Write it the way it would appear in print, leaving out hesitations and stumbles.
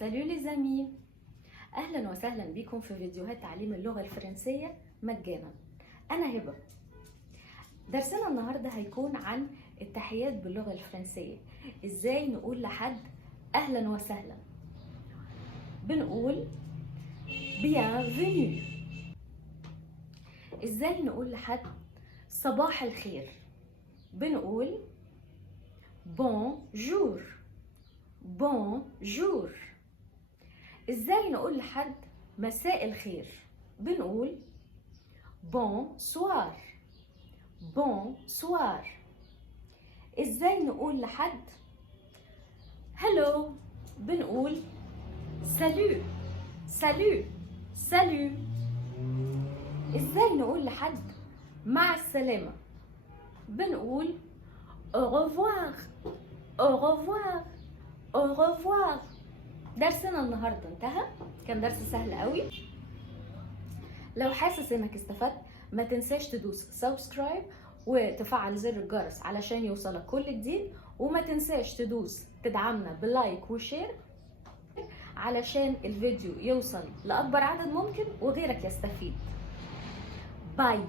سالو لي زامي، اهلا وسهلا بكم في فيديوهات تعليم اللغه الفرنسيه مجانا. انا هبه. درسنا النهارده هيكون عن التحيات باللغه الفرنسيه. ازاي نقول لحد اهلا وسهلا؟ بنقول bienvenue. ازاي نقول لحد صباح الخير؟ بنقول bonjour. bonjour. ازاي نقول لحد مساء الخير؟ بنقول bonsoir. bonsoir. ازاي نقول لحد hello؟ بنقول salut. salut. salut. ازاي نقول لحد مع السلامة؟ بنقول au revoir. au revoir. au revoir. درسنا النهارده انتهى، كان درس سهل قوي. لو حاسس انك استفدت ما تنساش تدوس سبسكرايب وتفعل زر الجرس علشان يوصلك كل جديد، وما تنساش تدعمنا بلايك وشير علشان الفيديو يوصل لأكبر عدد ممكن وغيرك يستفيد. باي.